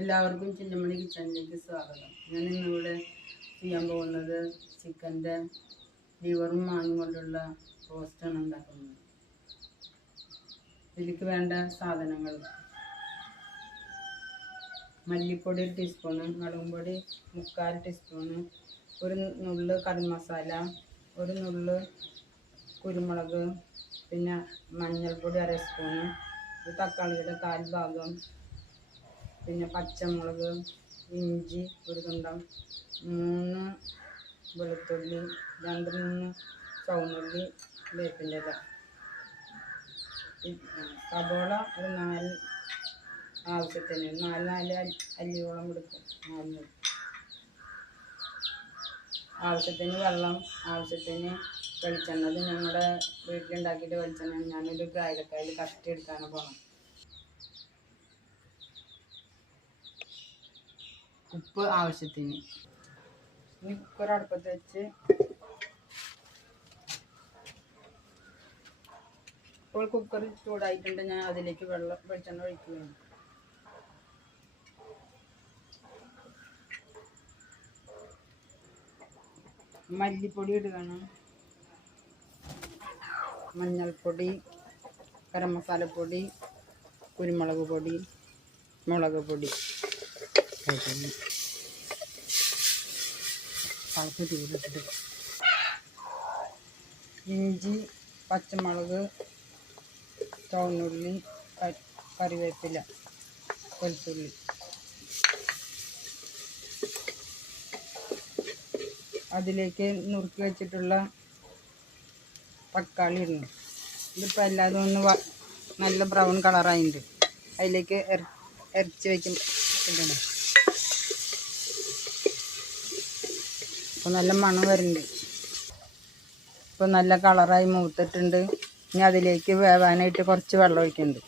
എല്ലാവർക്കും ചിന്നമണി കിച്ചണിലേക്ക് സ്വാഗതം. ഞാൻ ഇന്നിവിടെ ചെയ്യാൻ പോകുന്നത് ചിക്കൻ്റെ ലിവറും മാങ്ങയും കൊണ്ടുള്ള റോസ്റ്റാണ് ഉണ്ടാക്കുന്നത്. ഇതിലേക്ക് വേണ്ട സാധനങ്ങൾ: മല്ലിപ്പൊടി 1 ടീസ്പൂണ്, മുളകും പൊടി 3/4 ടീസ്പൂണ്, ഒരു നുള്ള് കറി മസാല, ഒരു നുള്ള് കുരുമുളക്, പിന്നെ മഞ്ഞൾപ്പൊടി 1/2 സ്പൂണ്, ഒരു തക്കാളിയുടെ 1/4 ഭാഗം, പിന്നെ പച്ചമുളക്, ഇഞ്ചി ഒരു തുണ്ടം, 3 വെളുത്തുള്ളി, 2-3 ചുവന്നുള്ളി, വേപ്പിൻ്റെ ഇല, സബോള ഒരു 4 ആവശ്യത്തിന് 4 അല്ലിയോളം കൊടുക്കും. 4 ആവശ്യത്തിന് വെള്ളം, ആവശ്യത്തിന് വെളിച്ചെണ്ണ. അത് ഞങ്ങളുടെ വീട്ടിലുണ്ടാക്കിയിട്ട് വെളിച്ചെണ്ണ. ഞാനൊരു ഗ്രായക്കായിൽ കഷ്ടി എടുക്കാനും പോകണം. ഉപ്പ് ആവശ്യത്തിന്. ഇനി കുക്കർ അടുപ്പത്ത് വെച്ച് ഇപ്പോൾ കുക്കർ ചൂടായിട്ടുണ്ട്. ഞാൻ അതിലേക്ക് വെളിച്ചെണ്ണ ഒഴിക്കുകയാണ്. മല്ലിപ്പൊടി ഇടുകയാണ്, മഞ്ഞൾപ്പൊടി, ഗരം മസാലപ്പൊടി, കുരുമുളക് പൊടി, മുളക് പൊടി, ഇഞ്ചി, പച്ചമുളക്, ചുവന്നുള്ളി, കറിവേപ്പില, വെളുത്തുള്ളി. അതിലേക്ക് നുറുക്കി വെച്ചിട്ടുള്ള തക്കാളി ഇടുന്നു. ഇതിപ്പോൾ എല്ലാതും ഒന്ന് നല്ല ബ്രൗൺ കളറായിട്ടുണ്ട്. അതിലേക്ക് ഇറച്ചി വയ്ക്കും ഇടണം. ഇപ്പോൾ നല്ല മണം വരുന്നുണ്ട്. ഇപ്പോൾ നല്ല കളറായി മൂത്തിട്ടുണ്ട്. ഇനി അതിലേക്ക് വേവാനായിട്ട് കുറച്ച് വെള്ളം ഒഴിക്കുന്നുണ്ട്.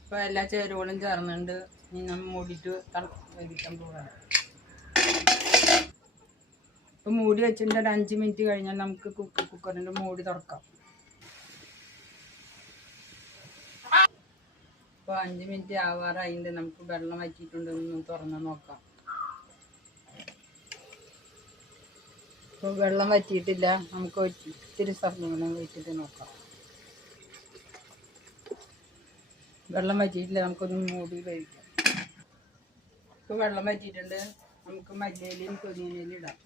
ഇപ്പോൾ എല്ലാ ചേരുവകളും ചേർന്നുണ്ട്. ഇനി നമ്മൾ മൂടിയിട്ട് വേവിക്കാൻ പോകാം. ഇപ്പോൾ മൂടി വെച്ചിട്ട് ഒരു 5 മിനിറ്റ് കഴിഞ്ഞാൽ നമുക്ക് കുക്കറിൻ്റെ മൂടി തുറക്കാം. ഇപ്പോൾ 5 മിനിറ്റ് ആവാറായിട്ട് നമുക്ക് വെള്ളം വറ്റിയിട്ടുണ്ടെന്ന് തുറന്ന് നോക്കാം. ഇപ്പോൾ വെള്ളം വറ്റിയിട്ടില്ല. നമുക്ക് ഇത്തിരി സമയം വെച്ചിട്ട് നോക്കാം. വെള്ളം വറ്റിയിട്ടില്ല. നമുക്കൊന്ന് മൂടി വേവിക്കാം. ഇപ്പോൾ വെള്ളം വറ്റിയിട്ടുണ്ട്. നമുക്ക് മല്ലിയിലയും പുതിനയിലയും ഇടാം.